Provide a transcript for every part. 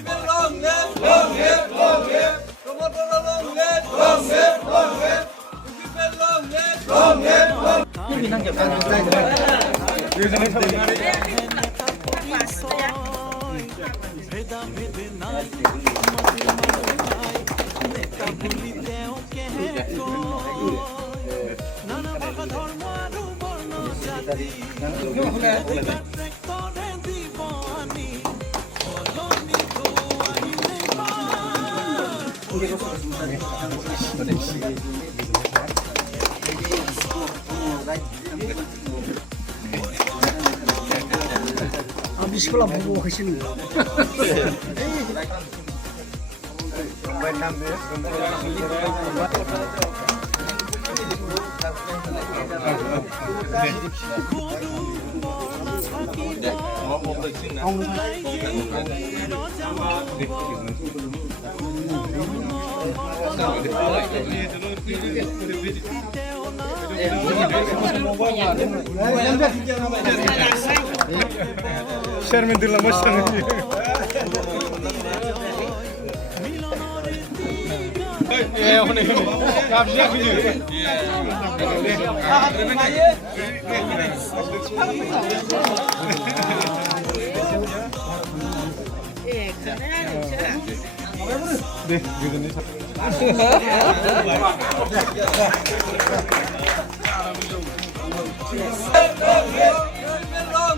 long live, long live, long live. Promoter long live, long live, long live. People long live, long live, long আমি সেগুলো ভুবো হয়েছিল Şermindirler maşallah.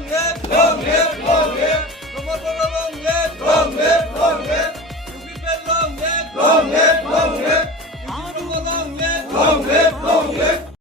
live, long live, long live. Promoter long